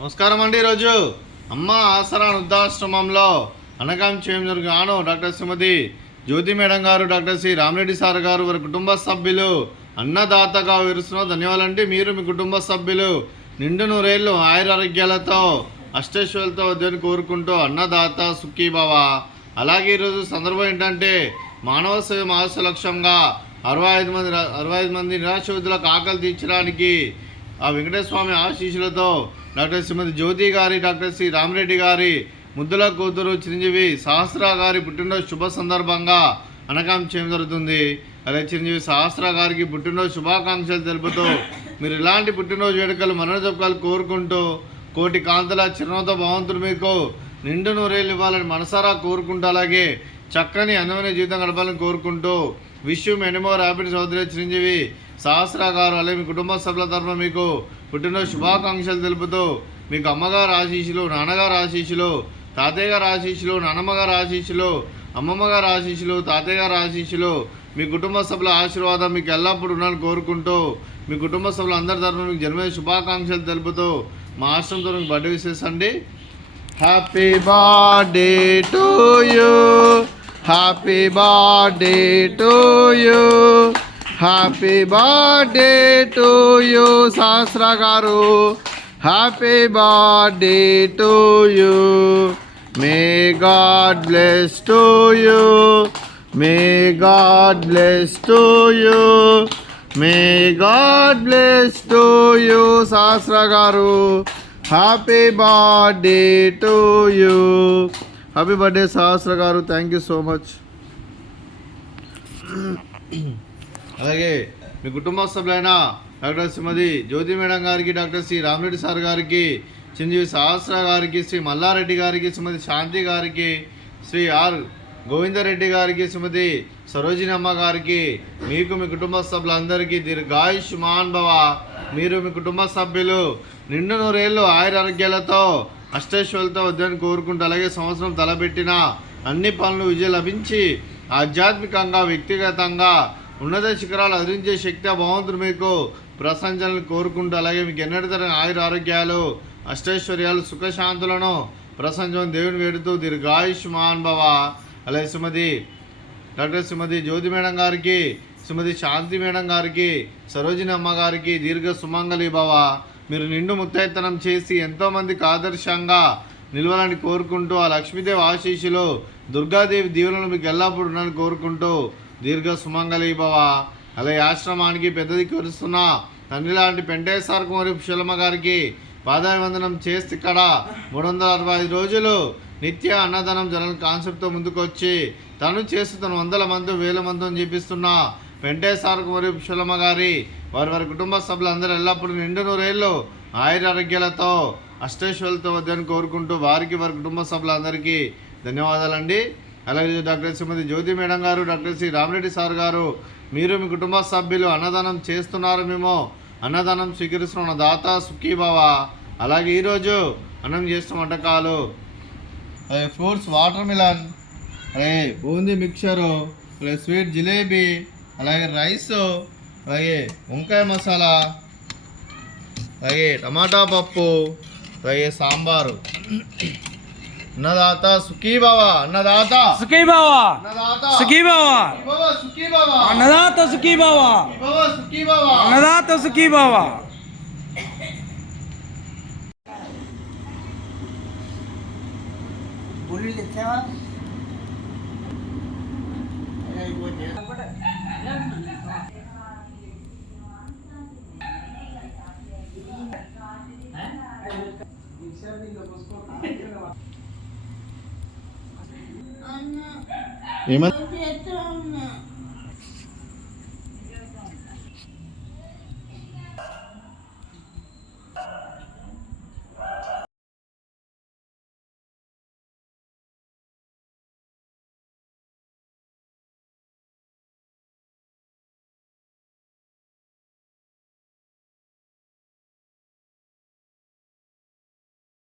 నమస్కారం అండి. ఈరోజు అమ్మ ఆసరా వృద్ధాశ్రమంలో అనకాంక్షేమజర్ గాను డాక్టర్ శ్రీమతి జ్యోతి మేడం గారు, డాక్టర్ శ్రీ రామరెడ్డి సార్ గారు, వారి కుటుంబ సభ్యులు అన్నదాతగా విరుస్తున్న ధన్యవాదాలండి. మీరు మీ కుటుంబ సభ్యులు నిండు నూరేళ్ళు ఆయురారోగ్యాలతో అష్టైశ్వర్యాలతో వద్దని కోరుకుంటూ అన్నదాత సుఖీభవ. అలాగే ఈరోజు సందర్భం ఏంటంటే మానవ సేవ మహోత్సవ లక్ష్యంగా 65 మంది నిరాశ్రితులకు ఆకలి తీర్చడానికి ఆ వెంకటేశ్వర స్వామి ఆశీస్సులతో డాక్టర్ శ్రీమతి జ్యోతి గారి, డాక్టర్ శ్రీ రామరెడ్డి గారి ముద్దుల కూతురు చిరంజీవి సహస్ర గారి పుట్టినరోజు శుభ సందర్భంగా అనకాం చేయడం జరుగుతుంది. అలాగే చిరంజీవి సహస్ర గారికి పుట్టినరోజు శుభాకాంక్షలు తెలుపుతూ మీరు ఇలాంటి పుట్టినరోజు వేడుకలు మనోజపకాలు కోరుకుంటూ కోటి కాంతుల చిరునవ్వుతో భగవంతుడు మీకు నిండు నూరేళ్ళు ఇవ్వాలని మనసారా కోరుకుంటూ, అలాగే చక్కని అందమైన జీవితం గడపాలని కోరుకుంటూ wish you many more happy Chowdary చిరంజీవి సహస్ర గారు అలాగే మీ కుటుంబ సభ్యుల తరఫున మీకు పుట్టినరోజు శుభాకాంక్షలు తెలుపుతూ మీకు అమ్మగారు ఆశీస్సులు, నాన్నగారు ఆశీస్సులు, తాతయ్య గారు ఆశీస్సులు, నాన్నమ్మ గారు ఆశీస్సులు, అమ్మమ్మ గారు ఆశీస్సులు, తాతయ్య గారు ఆశీస్సులు, మీ కుటుంబ సభ్యుల ఆశీర్వాదం మీకు ఎల్లప్పుడూ ఉండాలని కోరుకుంటూ మీ కుటుంబ సభ్యులు అందరి తరఫున మీకు జన్మదిన శుభాకాంక్షలు తెలుపుతూ మా ఆశ్రమంతో మీకు బర్త్డే విషెస్ అండి. Happy birthday to you, happy birthday to you, happy birthday to you Sahasra garu, happy birthday to you. May God bless to you, may God bless to you, may God bless to you Sahasra garu, happy birthday to you. Happy birthday Sahasra garu, thank you so much. అలాగే మీ కుటుంబ సభ్యులైన doctor Shrimati Jyothi madam గారికి, doctor Sri Ramareddy sir గారికి, చిరంజీవి సహస్ర గారికి, శ్రీ మల్లారెడ్డి గారికి, శ్రీమతి శాంతి గారికి, శ్రీ ఆర్ గోవిందరెడ్డి గారికి, శ్రీమతి సరోజిని అమ్మ గారికి, మీకు మీ కుటుంబ సభ్యులందరికీ దీర్ఘాయుష్మాన్ భవ. మీరు మీ కుటుంబ సభ్యులు నిండు నూరేళ్ళు ఆయురారోగ్యాలతో అష్టైశ్వర్యాలతో వద్దని కోరుకుంటూ, అలాగే సంవత్సరం తలపెట్టిన అన్ని పనులు విజయం లభించి ఆధ్యాత్మికంగా వ్యక్తిగతంగా ఉన్నత శిఖరాలు అధిరించే శక్తి భగవంతుడు మీకు ప్రశంసలను కోరుకుంటూ, అలాగే మీకు ఎన్నటి తరగని ఆయురారోగ్యాలు అష్టైశ్వర్యాలు సుఖశాంతులను ప్రశంసలను దేవుని వేడుతూ దీర్ఘాయుష్మాన్ భవ. అలాగే డాక్టర్ శ్రీమతి జ్యోతి మేడం గారికి, శ్రీమతి శాంతి మేడం గారికి, సరోజిని అమ్మ గారికి దీర్ఘ సుమంగళి భవ. మీరు నిండు ముత్తైతనం చేసి ఎంతోమందికి ఆదర్శంగా నిలవాలని కోరుకుంటూ ఆ లక్ష్మీదేవి ఆశీస్సులు, దుర్గాదేవి దీవెనలు మీకు ఎల్లప్పుడూ ఉండాలని కోరుకుంటూ దీర్ఘ సుమంగళి భవ. అలాగే ఆశ్రమానికి పెద్దది కురుస్తున్న తండ్రి లాంటి పెంటేశ్వర కుమారి పుష్పలమ్మ గారికి పాదాభివందనం చేస్తే ఇక్కడ 365 రోజులు నిత్య అన్నదానం జరగని కాన్సెప్ట్తో ముందుకు వచ్చి తను చేస్తున్న 100 మంది 1000 మందిని చూపిస్తున్న పెంటేశ్వర కుమారి పుష్పలమ్మ గారి వారి కుటుంబ సభ్యులందరూ ఎల్లప్పుడూ నిండు నూరేళ్ళు ఆయురారోగ్యాలతో అష్టైశ్వర్యాలతో వద్దని కోరుకుంటూ వారికి వారి కుటుంబ సభ్యులందరికీ ధన్యవాదాలండి. అలాగే డాక్టర్ శ్రీమతి జ్యోతి మేడం గారు, డాక్టర్ శ్రీ రామరెడ్డి సార్ గారు, మీరు మీ కుటుంబ సభ్యులు అన్నదానం చేస్తున్నారు, మేము అన్నదానం స్వీకరిస్తున్న దాత సుఖీభవ. అలాగే ఈరోజు అన్నం చేస్తున్న వంటకాలు ఫ్రూట్స్ వాటర్ మిలన్, అలాగే బూందీ మిక్చరు, అలాగే స్వీట్ జిలేబీ, అలాగే రైస్, అలాగే వంకాయ మసాలా, అలాగే టమాటా పప్పు, అలాగే సాంబారు. అన్నదాత సుఖీభవ, అన్నదాత సుఖీభవ, అన్నదాత సుఖీభవ, సుఖీభవ, అన్నదాత సుఖీభవ, సుఖీభవ, అన్నదాత సుఖీభవ. ఏమన్నా